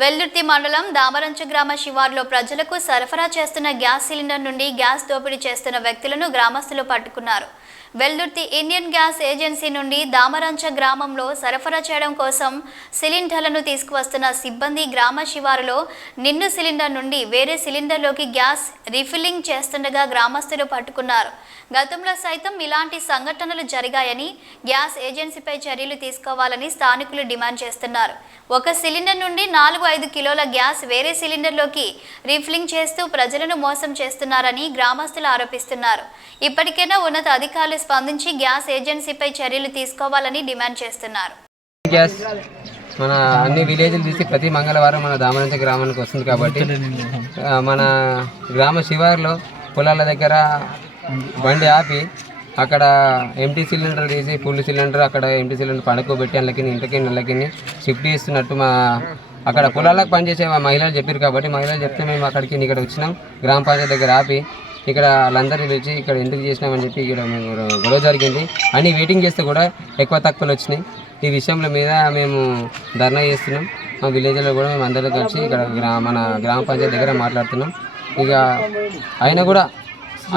వెల్దుర్తి మండలం దామరంచ గ్రామ శివారులో ప్రజలకు సరఫరా చేస్తున్న గ్యాస్ సిలిండర్ నుండి గ్యాస్ దోపిడీ చేస్తున్న వ్యక్తులను గ్రామస్తులు పట్టుకున్నారు. వెల్దుర్తి ఇండియన్ గ్యాస్ ఏజెన్సీ నుండి దామరంచ గ్రామంలో సరఫరా చేయడం కోసం సిలిండర్లను తీసుకువస్తున్న సిబ్బంది గ్రామ శివారులో నిండు సిలిండర్ నుండి వేరే సిలిండర్లోకి గ్యాస్ రీఫిల్లింగ్ చేస్తుండగా గ్రామస్తులు పట్టుకున్నారు. గతంలో సైతం ఇలాంటి సంఘటనలు జరిగాయని గ్యాస్ ఏజెన్సీపై చర్యలు తీసుకోవాలని స్థానికులు డిమాండ్ చేస్తున్నారు. ఒక సిలిండర్ నుండి నాలుగు ఐదు కిలోల గ్యాస్ వేరే సిలిండర్లోకి రీఫిలింగ్ చేస్తూ ప్రజలను మోసం చేస్తున్నారని గ్రామస్తులు ఆరోపిస్తున్నారు. ఇప్పటికైనా ఉన్నత అధికారులు స్పందించి గ్యాస్ ఏజెన్సీపై చర్యలు తీసుకోవాలని డిమాండ్ చేస్తున్నారు. గ్యాస్ మన అన్ని విలేజ్లు తీసి ప్రతి మంగళవారం మన దామనంచ గ్రామానికి వస్తుంది కాబట్టి మన గ్రామ శివారులో పొలాల దగ్గర బండి ఆపి అక్కడ ఎంటీ సిలిండర్ తీసి ఫుల్ సిలిండర్ అక్కడ ఎంటీ సిలిండర్ పడుకోబెట్టి అందులోకి ఇంటికి నెలకి షిఫ్ట్ చేస్తున్నట్టు మా అక్కడ పొలాలకు పనిచేసే మా మహిళలు చెప్పారు కాబట్టి మహిళలు చెప్తే మేము అక్కడికి ఇక్కడ వచ్చినాం. గ్రామ పంచాయతీ దగ్గర ఆపి ఇక్కడ వాళ్ళందరినీ పిలిచి ఇక్కడ ఎందుకు చేసినామని చెప్పి ఇక్కడ మేము గొడవ జరిగింది. అన్నీ వెయిటింగ్ చేస్తే కూడా ఎక్కువ తక్కువలు వచ్చినాయి. ఈ విషయంలో మీద మేము ధర్నా చేస్తున్నాం. మా విలేజ్లో కూడా మేము అందరూ కలిసి ఇక్కడ మన గ్రామ పంచాయతీ దగ్గర మాట్లాడుతున్నాం. ఇక ఆయన కూడా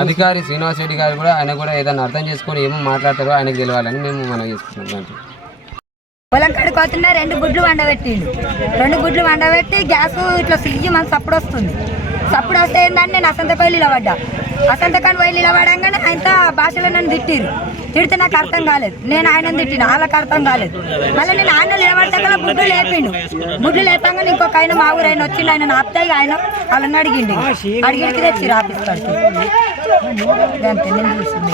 అధికారి శ్రీనివాస్ రెడ్డి గారు కూడా ఆయన కూడా ఏదైనా అర్థం చేసుకొని ఏమో మాట్లాడతారో ఆయనకు తెలియాలని మేము మనం చేసుకుంటున్నాం. దాంట్లో పొలం కడుకోతున్నా రెండు గుడ్లు వండబెట్టిండు. రెండు గుడ్లు వండబెట్టి గ్యాస్ ఇట్లా సిగ్గి మన సప్పుడు వస్తుంది. సప్పుడు వస్తే ఏంటంటే నేను అసంతపల్లి నిలబడ్డా. అసంతకాని పోయి నిలబడంగానే ఆయన భాషలో నన్ను తిట్టిరు. తిడితే నాకు అర్థం కాలేదు. నేను ఆయన తిట్టిన వాళ్ళకి అర్థం కాలేదు. మళ్ళీ నేను ఆయన నిలబడ్డాక గుడ్లు లేపిండు. గుడ్లు లేపంగానే ఇంకొక ఆయన మా ఊరు ఆయన వచ్చిండు ఆయన ఆపుతాయి ఆయన వాళ్ళని అడిగిండు. అడిగిడికి తెచ్చిరు ఆఫీస్ అంతే నేను చూసింది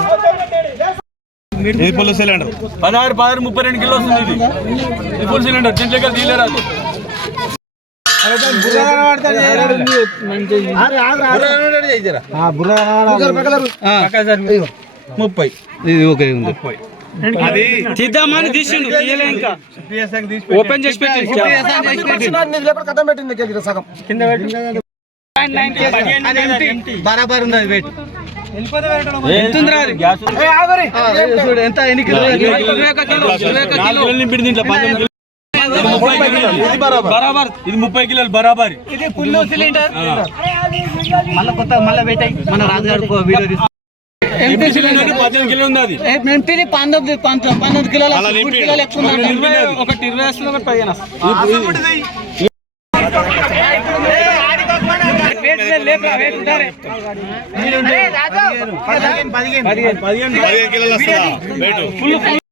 ఇది ఫుల్ సిలిండర్? పదహారు పదహారు ముప్పై రెండు కిలో వస్తుంది ఇది. ఇది ఫుల్ సిలిండర్ దీంట్లో తీయలేరాదు ముప్పై. ఇది ఓకే ముప్పై. అది తీద్దామని తీసిండు ఇంకా. ఓపెన్ చేసి పెట్టి. బరాబర్ ఉంది అది వెయిట్ ఎంత ఎన్ని కిలో ఇది ముప్పై కిలోలు. ఇది బరాబర్. ఇది ముప్పై కిలోలు బరాబర్. ఇది ఫుల్ సిలిండర్ మళ్ళీ కొత్త మళ్ళీ పెట్టాయి మన రాజుగారు వీడియో ఎంపీ సిలిండర్ పద్దెనిమిది కిలో ఉంది అది ఎంపీది పంతొమ్మిది పంతొమ్మిది పంతొమ్మిది కిలోలు. కిలోలు ఎక్కువ. ఒకటి ఇరవై ఒకటి పదిహేను పదిహేను పదిహేను. కిలోలు వస్తుందా? వెయిట్